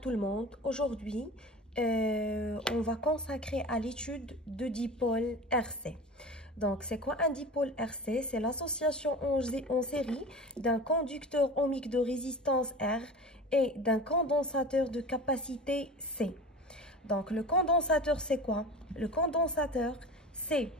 tout le monde. Aujourd'hui, on va consacrer à l'étude de dipôle RC. Donc, c'est quoi un dipôle RC? C'est l'association en série d'un conducteur ohmique de résistance R et d'un condensateur de capacité C. Donc, le condensateur, c'est quoi? Le condensateur, c'est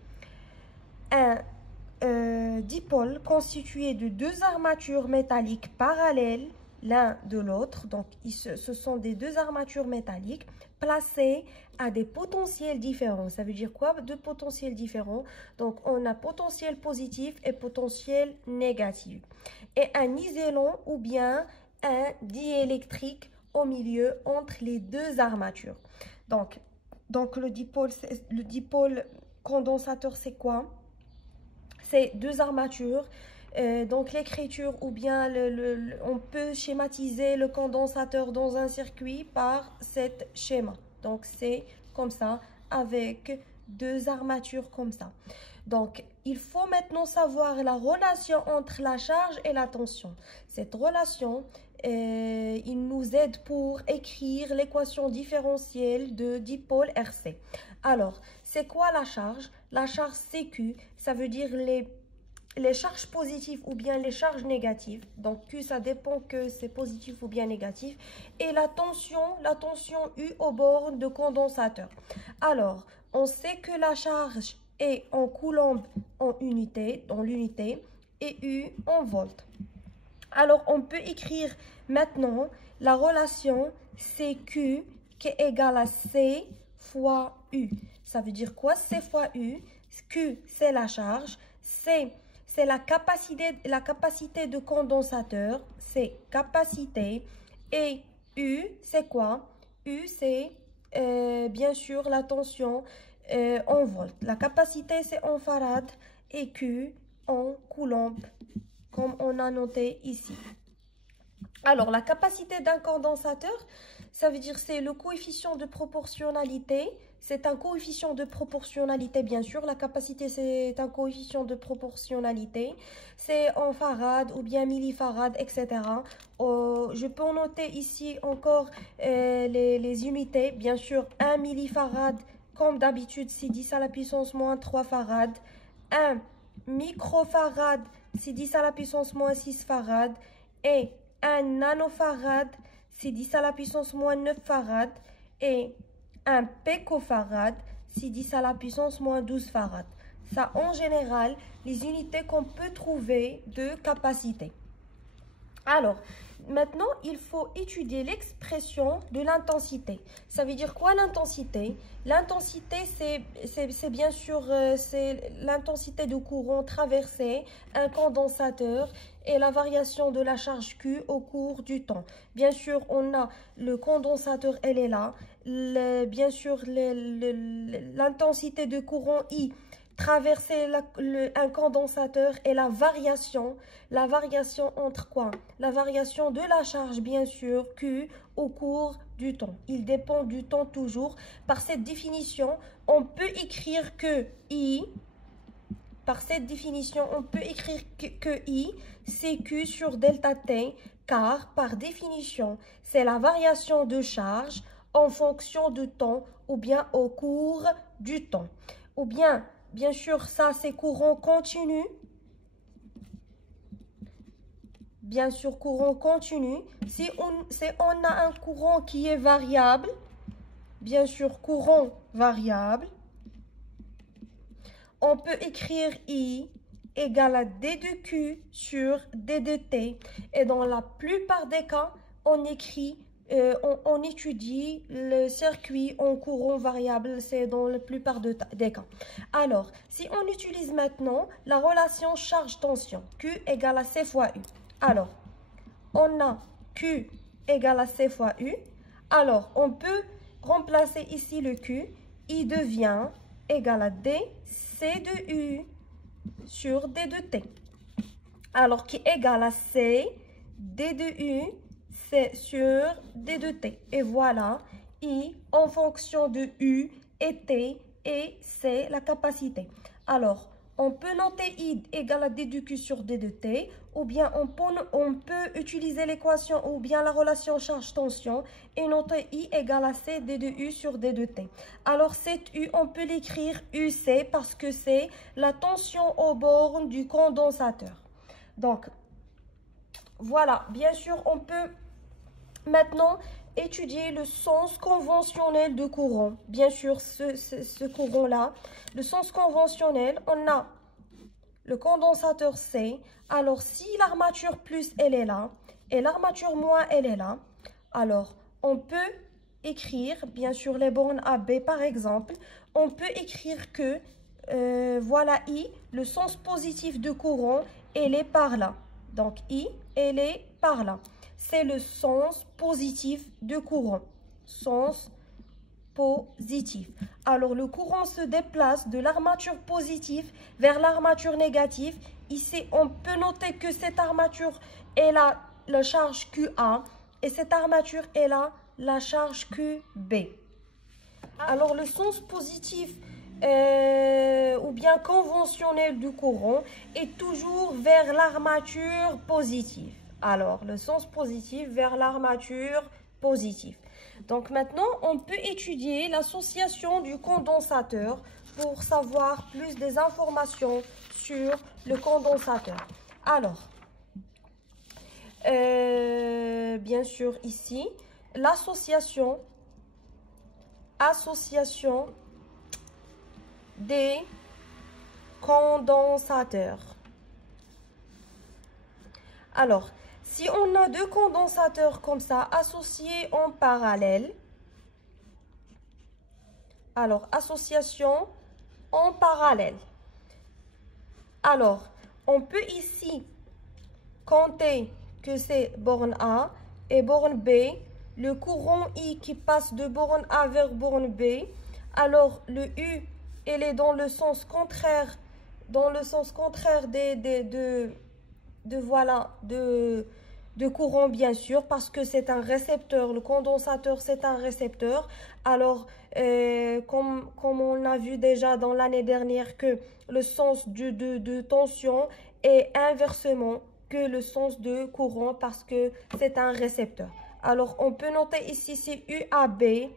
un dipôle constitué de deux armatures métalliques parallèles l'un de l'autre. Donc, ce sont des deux armatures métalliques placées à des potentiels différents. Ça veut dire quoi? Deux potentiels différents. Donc, on a potentiel positif et potentiel négatif. Et un isolant ou bien un diélectrique au milieu entre les deux armatures. Donc le dipôle condensateur, c'est quoi? C'est deux armatures. Donc l'écriture ou bien on peut schématiser le condensateur dans un circuit par cet schéma. Donc c'est comme ça avec deux armatures comme ça. Donc il faut maintenant savoir la relation entre la charge et la tension. Cette relation, il nous aide pour écrire l'équation différentielle de dipôle RC. Alors, c'est quoi la charge? La charge CQ, ça veut dire les charges positives ou bien les charges négatives. Donc, Q, ça dépend que c'est positif ou bien négatif. Et la tension U au bord de condensateur. Alors, on sait que la charge est en coulomb en unité, dans l'unité, et U en volts. Alors, on peut écrire maintenant la relation CQ qui est égale à C fois U. Ça veut dire quoi? C fois U. Q, c'est la charge. C, c'est la capacité de condensateur. C'est capacité. Et U, c'est quoi? U, c'est bien sûr la tension en volts. La capacité, c'est en farad. Et Q en coulomb, comme on a noté ici. Alors, la capacité d'un condensateur, ça veut dire c'est le coefficient de proportionnalité. C'est un coefficient de proportionnalité, bien sûr. La capacité, c'est un coefficient de proportionnalité. C'est en farad ou bien millifarad, etc. Je peux noter ici encore les unités. Bien sûr, 1 millifarad, comme d'habitude, c'est 10 à la puissance moins 3 farad. 1 microfarad, c'est 10 à la puissance moins 6 farad. Et 1 nanofarad, c'est 10 à la puissance moins 9 farad. Et 1 picofarad, c'est 10 à la puissance moins 12 farad. Ça, en général, les unités qu'on peut trouver de capacité. Alors, maintenant, il faut étudier l'expression de l'intensité. Ça veut dire quoi l'intensité? L'intensité, c'est bien sûr c'est l'intensité de courant traversé, un condensateur et la variation de la charge Q au cours du temps. Bien sûr, on a le condensateur, elle est là. Bien sûr, l'intensité de courant I traverser un condensateur et la variation entre quoi? La variation de la charge, bien sûr, Q au cours du temps. Il dépend du temps toujours. Par cette définition, on peut écrire que I, par cette définition, on peut écrire que I, c'est Q sur delta T, car par définition, c'est la variation de charge en fonction du temps ou bien au cours du temps. Ou bien, bien sûr, ça, c'est courant continu. Bien sûr, courant continu. Si on a un courant qui est variable, bien sûr, courant variable, on peut écrire I égale à D de Q sur D de T. Et dans la plupart des cas, on écrit on étudie le circuit en courant variable, c'est dans la plupart des cas. Alors, si on utilise maintenant la relation charge-tension, Q égale à C fois U. Alors, on a Q égale à C fois U. Alors, on peut remplacer ici le Q. I devient égal à D, C de U sur D de T. Alors, qui est égal à C, D de U, c'est sur D de T. Et voilà, I en fonction de U et T, et c'est la capacité. Alors, on peut noter I égale à D de Q sur D de T, ou bien on peut utiliser l'équation ou bien la relation charge-tension et noter I égale à C D de U sur D de T. Alors cette U, on peut l'écrire UC parce que c'est la tension aux bornes du condensateur. Donc, voilà, bien sûr, on peut maintenant étudier le sens conventionnel de courant. Bien sûr, ce courant-là, le sens conventionnel, on a le condensateur C. Alors, si l'armature plus, elle est là, et l'armature moins, elle est là, alors, on peut écrire, bien sûr, les bornes AB, par exemple, on peut écrire que, voilà, I, le sens positif de courant, elle est par là. Donc, I, elle est par là. C'est le sens positif de courant. Sens positif. Alors, le courant se déplace de l'armature positive vers l'armature négative. Ici, on peut noter que cette armature est la charge QA et cette armature est la charge QB. Alors, le sens positif ou bien conventionnel du courant est toujours vers l'armature positive. Alors, le sens positif vers l'armature positive. Donc, maintenant, on peut étudier l'association du condensateur pour savoir plus des informations sur le condensateur. Alors, bien sûr, ici, l'association des condensateurs. Alors, si on a deux condensateurs comme ça, associés en parallèle, alors, association en parallèle. Alors, on peut ici compter que c'est borne A et borne B, le courant I qui passe de borne A vers borne B. Alors, le U, il est dans le sens contraire, de courant, bien sûr, parce que c'est un récepteur. Le condensateur, c'est un récepteur. Alors, comme on a vu déjà dans l'année dernière que le sens de tension est inversement que le sens de courant parce que c'est un récepteur. Alors, on peut noter ici, c'est UAB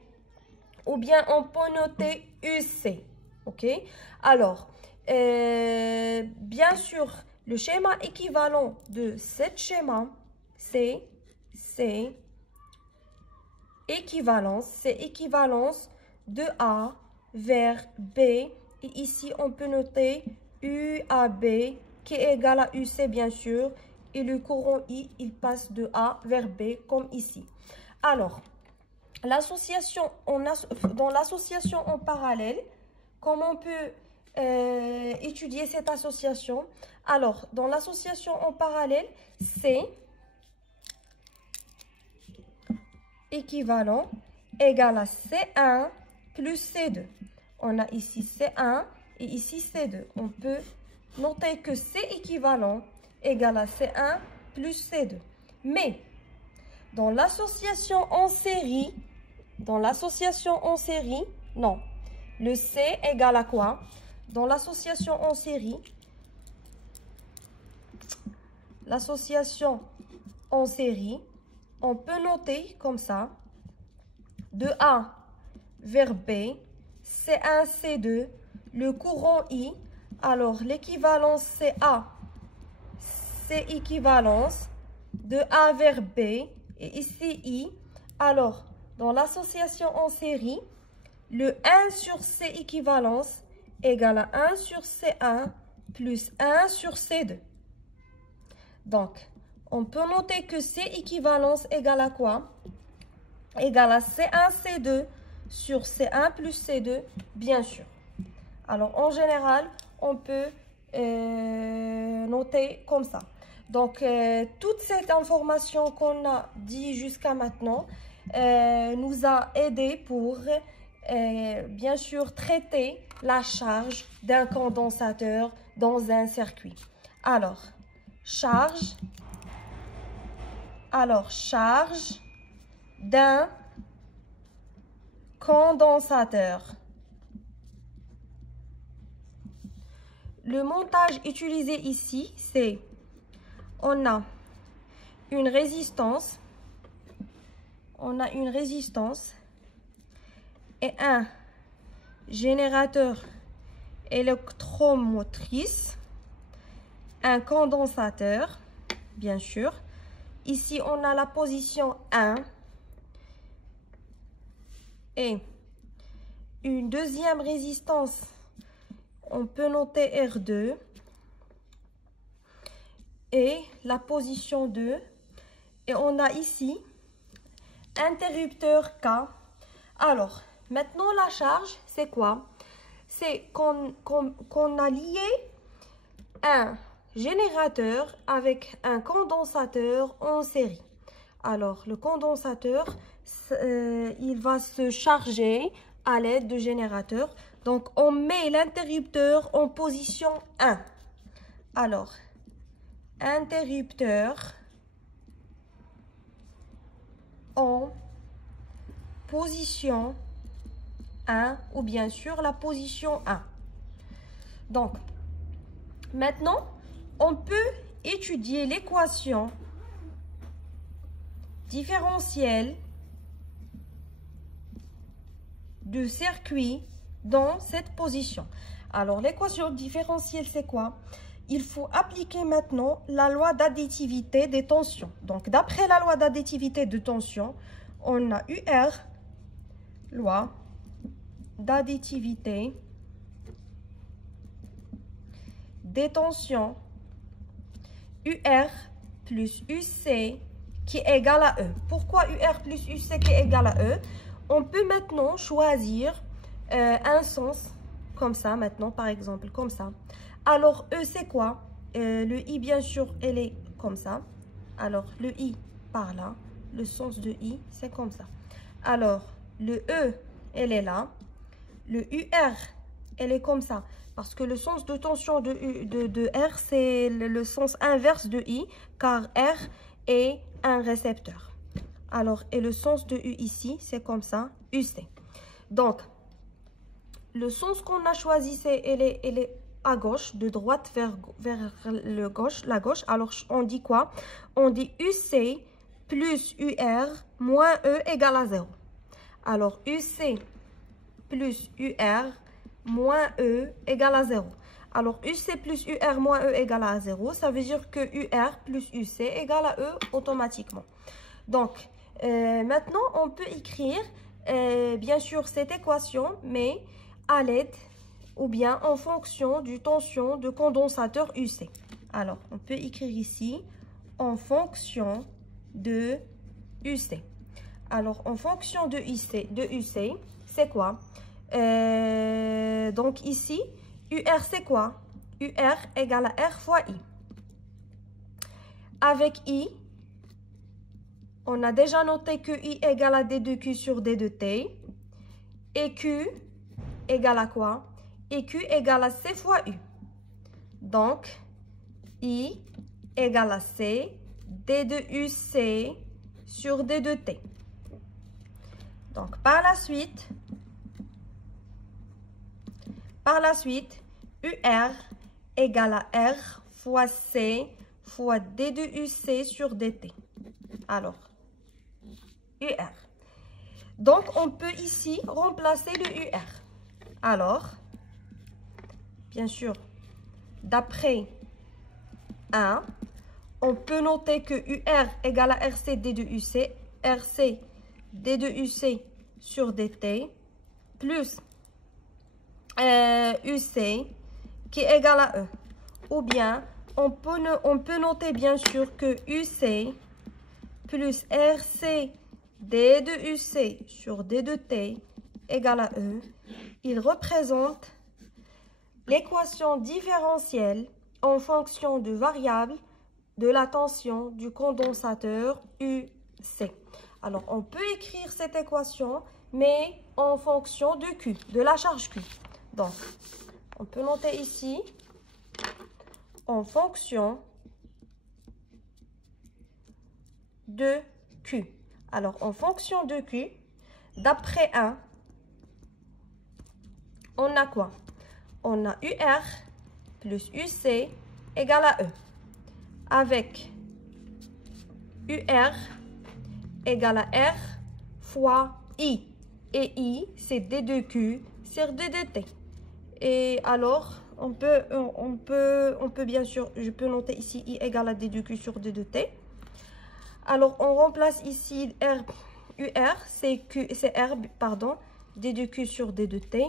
ou bien on peut noter UC. OK? Alors, bien sûr, le schéma équivalent de ce schéma, c'est équivalence de A vers B. Et ici, on peut noter UAB qui est égal à UC, bien sûr. Et le courant I, il passe de A vers B, comme ici. Alors, dans l'association en parallèle, comment on peut étudier cette association? Alors, dans l'association en parallèle, c'est équivalent égal à C1 plus C2. On a ici C1 et ici C2. On peut noter que C équivalent égal à C1 plus C2. Mais dans l'association en série, non. Le C égale à quoi? Dans l'association en série, on peut noter comme ça, de A vers B, C1, C2, le courant I. Alors, l'équivalence CA, c'est équivalence de A vers B, et ici I. Alors, dans l'association en série, le 1 sur C équivalence égale à 1 sur C1 plus 1 sur C2. Donc, on peut noter que C équivalence égale à quoi? Égale à C1, C2 sur C1 plus C2, bien sûr. Alors, en général, on peut noter comme ça. Donc, toute cette information qu'on a dit jusqu'à maintenant nous a aidé pour, bien sûr, traiter la charge d'un condensateur dans un circuit. Alors, charge d'un condensateur. le montage utilisé ici, c'est on a une résistance, et un générateur électromotrice, un condensateur, bien sûr. Ici, on a la position 1 et une deuxième résistance. On peut noter R2 et la position 2. Et on a ici interrupteur K. Alors, maintenant la charge, c'est quoi? C'est qu'on a lié un générateur avec un condensateur en série. Alors, le condensateur, il va se charger à l'aide de générateur. Donc, on met l'interrupteur en position 1. Alors, interrupteur en position 1 ou bien sûr la position 1. Donc, maintenant, on peut étudier l'équation différentielle du circuit dans cette position. Alors, l'équation différentielle, c'est quoi? Il faut appliquer maintenant la loi d'additivité des tensions. Donc, d'après la loi d'additivité de tension, on a UR, loi d'additivité des tensions, UR plus UC qui est égal à E. Pourquoi UR plus UC qui est égal à E? On peut maintenant choisir un sens comme ça, maintenant par exemple, comme ça. Alors E c'est quoi? Le I bien sûr, elle est comme ça. Alors le I par là, le sens de I c'est comme ça. Alors le E, elle est là. Le UR, elle est comme ça. Parce que le sens de tension de R, c'est le sens inverse de I, car R est un récepteur. Alors, et le sens de U ici, c'est comme ça, UC. Donc, le sens qu'on a choisi, c'est elle est à gauche, de droite vers la gauche. Alors, on dit quoi? On dit UC plus UR moins E égale à 0. Alors, UC plus UR moins E égale à 0. Alors, UC plus UR moins E égale à 0. Ça veut dire que UR plus UC égale à E automatiquement. Donc, maintenant, on peut écrire, bien sûr, cette équation, mais à l'aide ou bien en fonction du tension de condensateur UC. Alors, on peut écrire ici en fonction de UC. Alors, en fonction de UC, c'est quoi? Donc, ici, UR, c'est quoi? UR égale à R fois I. Avec I, on a déjà noté que I égale à D de Q sur D de T. Et Q égale à quoi? Et Q égale à C fois U. Donc, I égale à C, D de UC sur D de T. Donc, par la suite, UR égale à R fois C fois D de UC sur DT. Alors, UR. Donc, on peut ici remplacer le UR. Alors, bien sûr, d'après 1, on peut noter que UR égale à RC D de UC, RC D de UC sur DT, plus UC qui est égal à E. Ou bien, on peut noter bien sûr que UC plus RC D de UC sur D de T égale à E. Il représente l'équation différentielle en fonction de variable de la tension du condensateur UC. Alors, on peut écrire cette équation, mais en fonction de Q, de la charge Q. Donc, on peut noter ici, en fonction de Q. Alors, en fonction de Q, d'après 1, on a quoi? On a UR plus UC égale à E. Avec UR égale à R fois I. Et I, c'est D de Q sur D de T. Et alors, on peut bien sûr, je peux noter ici I égale à D de Q sur D de T. Alors, on remplace ici R, UR, c'est R, pardon, D de Q sur D de T,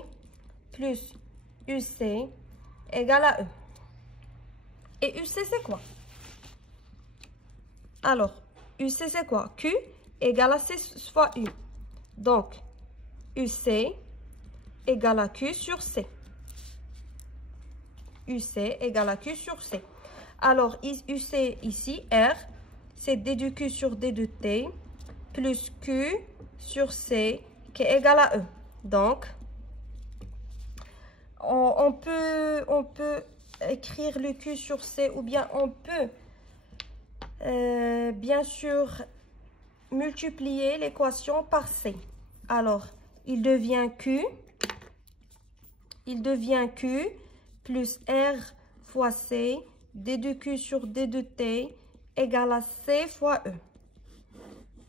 plus UC égale à E. Et UC, c'est quoi? Alors, UC, c'est quoi? Q égale à C fois U. Donc, UC égale à Q sur C. UC égale à Q sur C. Alors, UC ici, R, c'est D de Q sur D de T, plus Q sur C, qui est égal à E. Donc, on peut écrire le Q sur C, ou bien on peut, bien sûr, multiplier l'équation par C. Alors, il devient Q plus R fois C, D de Q sur D de T, égale à C fois E.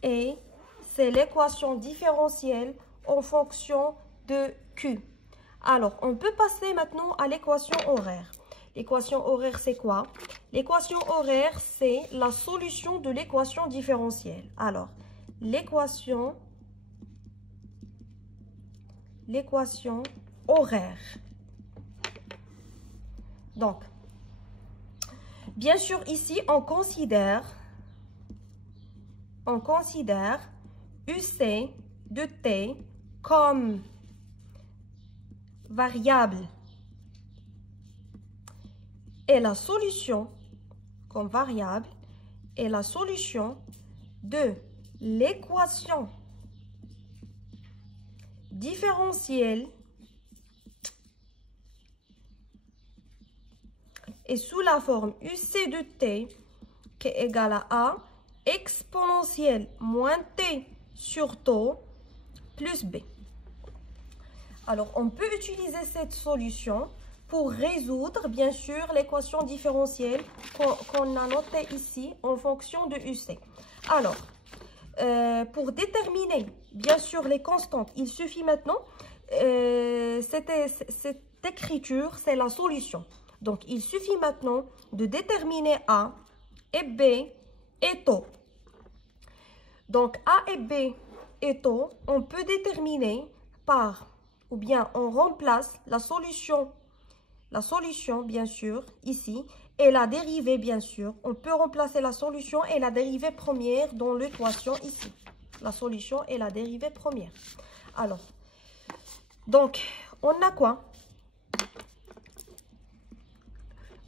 Et c'est l'équation différentielle en fonction de Q. Alors, on peut passer maintenant à l'équation horaire. L'équation horaire, c'est quoi? L'équation horaire, c'est la solution de l'équation différentielle. Alors, l'équation horaire. Donc, bien sûr, ici, on considère UC de T comme variable et la solution comme variable et la solution de l'équation différentielle est sous la forme UC de T qui est égal à A exponentielle moins T sur taux plus B. Alors, on peut utiliser cette solution pour résoudre, bien sûr, l'équation différentielle qu'on a notée ici en fonction de UC. Alors, pour déterminer, bien sûr, les constantes, il suffit maintenant, cette écriture, c'est la solution. Donc, il suffit maintenant de déterminer A et B et taux. Donc, A et B et taux, on peut déterminer par, ou bien on remplace la solution, bien sûr, ici, et la dérivée, bien sûr. On peut remplacer la solution et la dérivée première dans l'équation ici. La solution et la dérivée première. Alors, donc, on a quoi?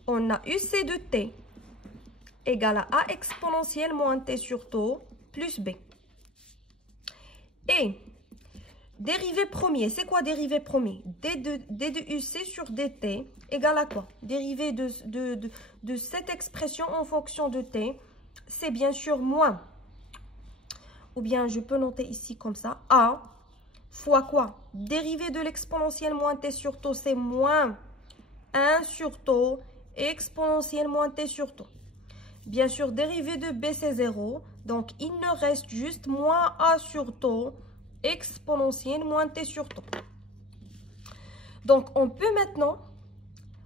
On a UC de T égale à A exponentielle moins T sur taux plus B. Et dérivé premier, c'est quoi dérivé premier? D de UC sur DT égale à quoi? Dérivé de cette expression en fonction de T, c'est bien sûr moins. Ou bien je peux noter ici comme ça, A fois quoi? Dérivé de l'exponentielle moins T sur taux, c'est moins 1 sur taux exponentielle moins T sur taux. Bien sûr, dérivé de B, c'est 0. Donc, il ne reste juste moins A sur taux exponentielle moins T sur taux. Donc, on peut maintenant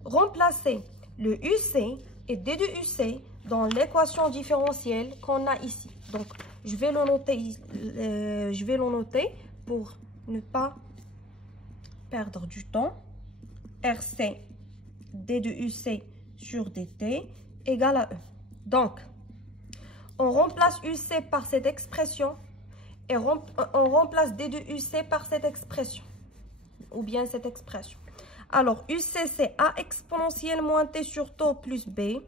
remplacer le UC et D de UC dans l'équation différentielle qu'on a ici. Donc, je vais le noter pour ne pas perdre du temps. RC D de UC sur DT égale à E. Donc, on remplace UC par cette expression et on remplace D de UC par cette expression. Ou bien cette expression. Alors, UC, c'est A exponentielle moins T sur taux plus B,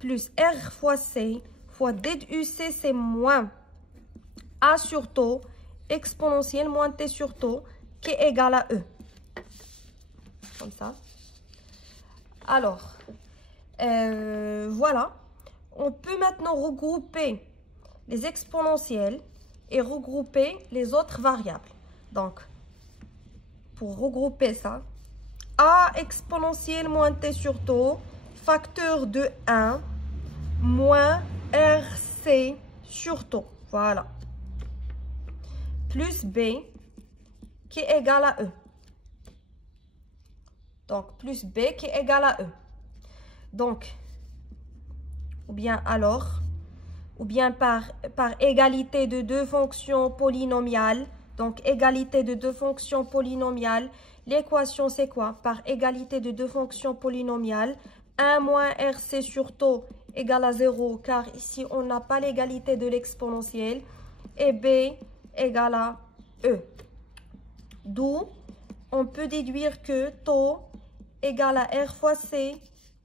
plus R fois C, fois D de UC, c'est moins A sur taux exponentielle moins T sur taux, qui est égal à E. Comme ça. Alors, voilà. On peut maintenant regrouper les exponentielles et regrouper les autres variables. Donc, pour regrouper ça, A exponentielle moins T sur taux, facteur de 1 moins RC sur taux. Voilà. Plus B qui est égal à E. Donc, plus B qui est égal à E. Donc, ou bien par égalité de deux fonctions polynomiales. Donc, égalité de deux fonctions polynomiales. L'équation, c'est quoi? Par égalité de deux fonctions polynomiales, 1 moins RC sur taux égale à 0, car ici, on n'a pas l'égalité de l'exponentielle. Et B égale à E. D'où, on peut déduire que taux égale à R fois C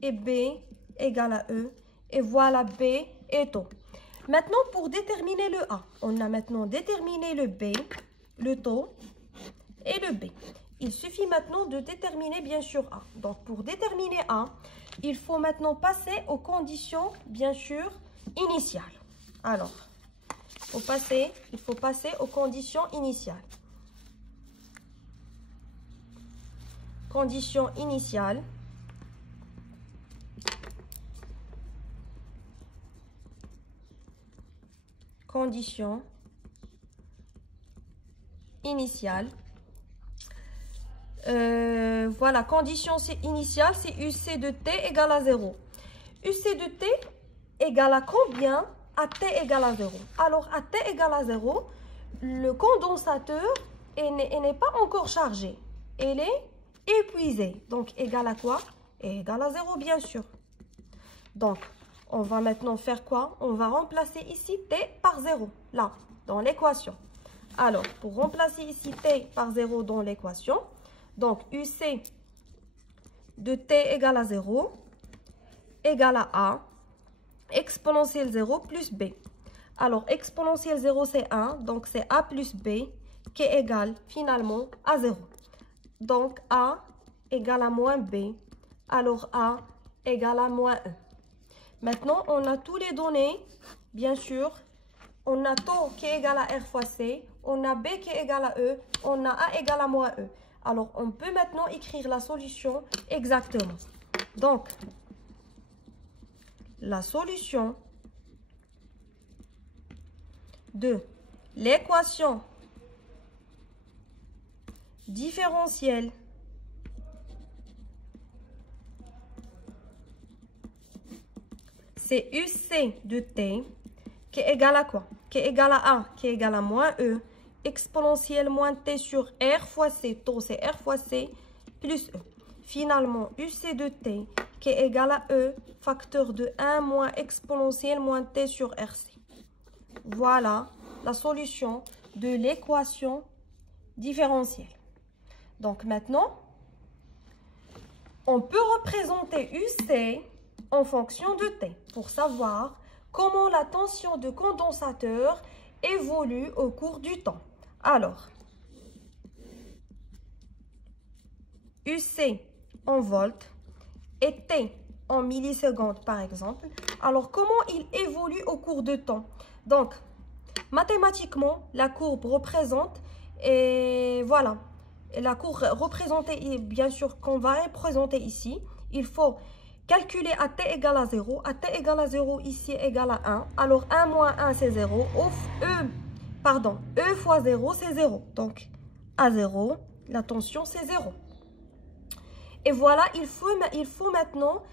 et B égale à E. Et voilà B et taux. Maintenant, pour déterminer le A, on a maintenant déterminé le B, le taux et le B. Il suffit maintenant de déterminer bien sûr A. Donc, pour déterminer A, il faut maintenant passer aux conditions, bien sûr, initiales. Alors, il faut passer aux conditions initiales. Conditions initiales. Conditions initiales. Voilà, condition initiale, c'est UC de T égale à 0. UC de T égale à combien à T égale à 0? Alors, à T égale à 0, le condensateur n'est pas encore chargé. Il est épuisé. Donc, égal à quoi? Égal à 0, bien sûr. Donc, on va maintenant faire quoi? On va remplacer ici T par 0, là, dans l'équation. Alors, pour remplacer ici T par 0 dans l'équation, donc UC de T égale à 0 égale à A, exponentielle 0 plus B. Alors, exponentielle 0, c'est 1, donc c'est A plus B qui est égal finalement à 0. Donc, A égale à moins B, alors A égale à moins 1. Maintenant, on a tous les données, bien sûr. On a taux qui est égal à R fois C, on a B qui est égal à E, on a A égale à moins E. Alors, on peut maintenant écrire la solution exactement. Donc, la solution de l'équation différentielle c'est UC de T qui est égal à quoi? Qui est égal à A, qui est égal à moins E, exponentielle moins T sur R fois C, taux c'est R fois C, plus E. Finalement, UC de T qui est égal à E, facteur de 1 moins exponentielle moins T sur RC. Voilà la solution de l'équation différentielle. Donc maintenant, on peut représenter UC en fonction de T pour savoir comment la tension de condensateur évolue au cours du temps. Alors, UC en volts et T en millisecondes par exemple. Alors, comment il évolue au cours du temps? Donc, mathématiquement, la courbe représente, et voilà, la courbe représentée, bien sûr, qu'on va représenter ici, il faut calculer à T égale à 0. À T égale à 0, ici égale à 1. Alors, 1 moins 1, c'est 0. E fois 0, c'est 0. Donc, à 0, la tension, c'est 0. Et voilà, il faut maintenant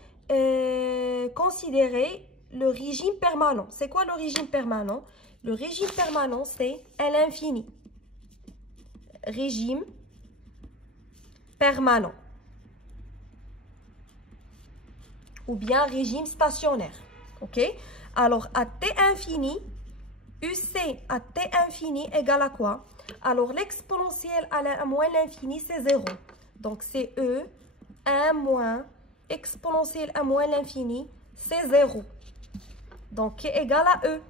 considérer le régime permanent. C'est quoi le régime permanent? Le régime permanent, c'est à l'infini. Régime permanent. Ou bien régime stationnaire. OK? Alors, à T infini, UC à T infini égale à quoi? Alors, l'exponentielle à moins l'infini, c'est 0. Donc, c'est E, 1 moins, exponentielle à moins l'infini, c'est 0. Donc, qui est égal à E.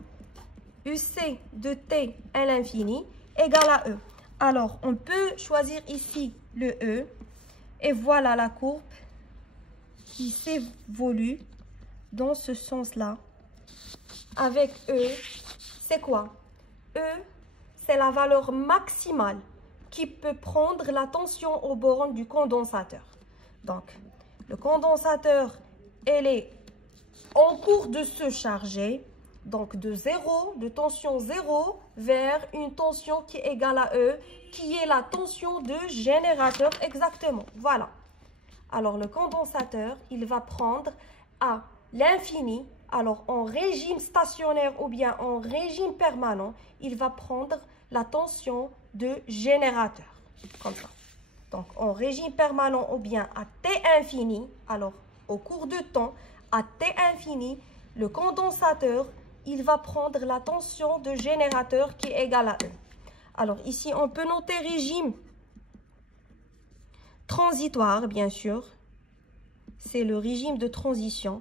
UC de T à l'infini égale à E. Alors, on peut choisir ici le E. Et voilà la courbe qui s'évolue dans ce sens-là. Avec E, c'est quoi? E, c'est la valeur maximale qui peut prendre la tension aux bornes du condensateur. Donc, le condensateur, elle est en cours de se charger. Donc, de tension 0 vers une tension qui est égale à E, qui est la tension de générateur exactement. Voilà. Alors, le condensateur, il va prendre à l'infini. Alors, en régime stationnaire ou bien en régime permanent, il va prendre la tension de générateur. Comme ça. Donc, en régime permanent ou bien à T infini, alors, au cours de temps, à T infini, le condensateur, il va prendre la tension de générateur qui est égale à E. Alors, ici, on peut noter régime transitoire, bien sûr. C'est le régime de transition.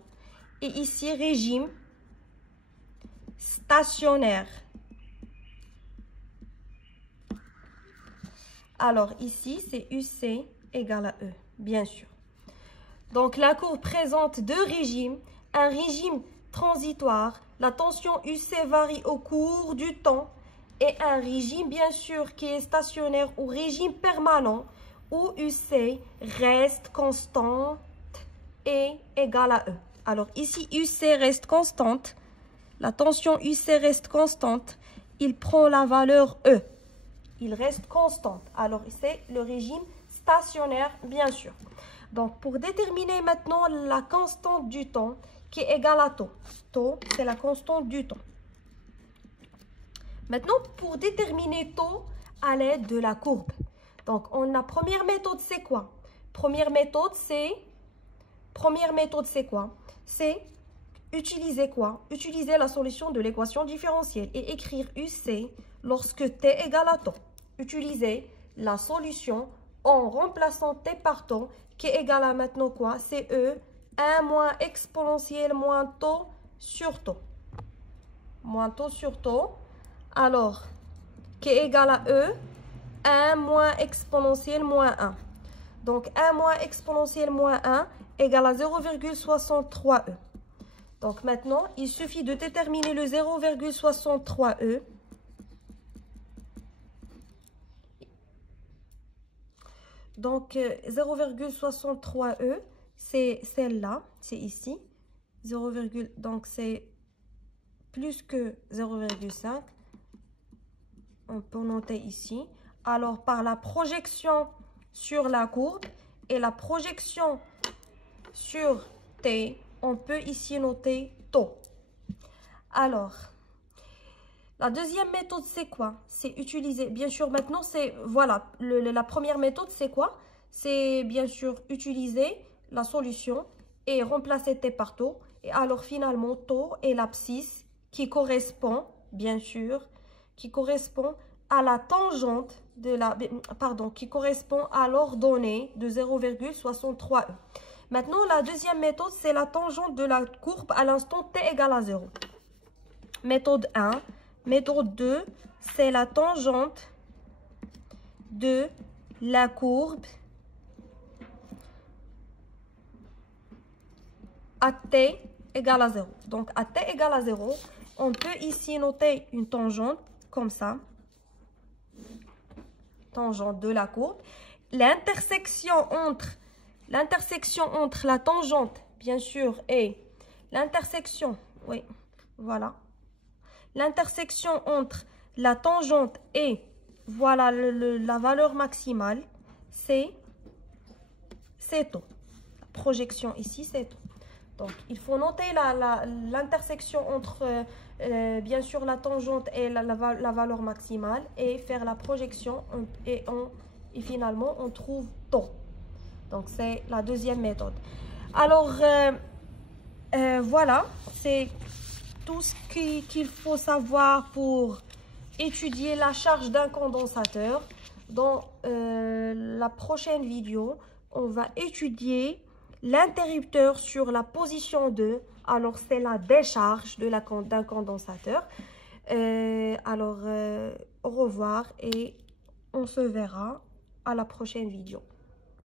Et ici, régime stationnaire. Alors, ici, c'est UC égale à E, bien sûr. Donc, la courbe présente deux régimes. Un régime transitoire, la tension UC varie au cours du temps. Et un régime, bien sûr, qui est stationnaire ou régime permanent, où UC reste constante et égale à E. Alors, ici, UC reste constante. La tension UC reste constante. Il prend la valeur E. Il reste constante. Alors, c'est le régime stationnaire, bien sûr. Donc, pour déterminer maintenant la constante du temps qui est égale à taux. Taux, c'est la constante du temps. Maintenant, pour déterminer taux à l'aide de la courbe. Donc, la première méthode, c'est quoi? Première méthode, c'est quoi? C'est utiliser quoi? Utiliser la solution de l'équation différentielle et écrire UC lorsque T égale à taux. Utiliser la solution en remplaçant T par taux qui est égal à maintenant quoi? C'est E, 1 moins exponentielle moins taux sur taux. Moins taux sur taux. Alors, qui est égal à E, 1 moins exponentielle moins 1. Donc, 1 moins exponentielle moins 1 égale à 0,63E. Donc, maintenant, il suffit de déterminer le 0,63E. Donc, 0,63E, c'est celle-là, c'est ici. 0, donc, c'est plus que 0,5. On peut noter ici. Alors, par la projection sur la courbe et la projection sur T, on peut ici noter taux. Alors, la deuxième méthode, c'est quoi? C'est utiliser, bien sûr, maintenant, c'est, voilà, la première méthode, c'est quoi? C'est, bien sûr, utiliser la solution et remplacer T par taux. Et alors, finalement, taux est l'abscisse qui correspond, bien sûr, qui correspond à la tangente de la, pardon, qui correspond à l'ordonnée de 0,63E. Maintenant, la deuxième méthode, c'est la tangente de la courbe à l'instant T égale à 0. Méthode 1. Méthode 2, c'est la tangente de la courbe à T égale à 0. Donc, à T égale à 0, on peut ici noter une tangente comme ça. Tangente de la courbe. L'intersection entre la tangente, bien sûr, et l'intersection, oui, voilà. L'intersection entre la tangente et, voilà, la valeur maximale, c'est taux. La projection ici, c'est taux. Donc, il faut noter l'intersection entre, bien sûr, la tangente et la valeur maximale et faire la projection et finalement, on trouve taux. Donc, c'est la deuxième méthode. Alors, voilà, c'est tout ce qu'il faut savoir pour étudier la charge d'un condensateur. Dans la prochaine vidéo, on va étudier l'interrupteur sur la position 2. Alors, c'est la décharge d'un condensateur. Alors, au revoir et on se verra à la prochaine vidéo.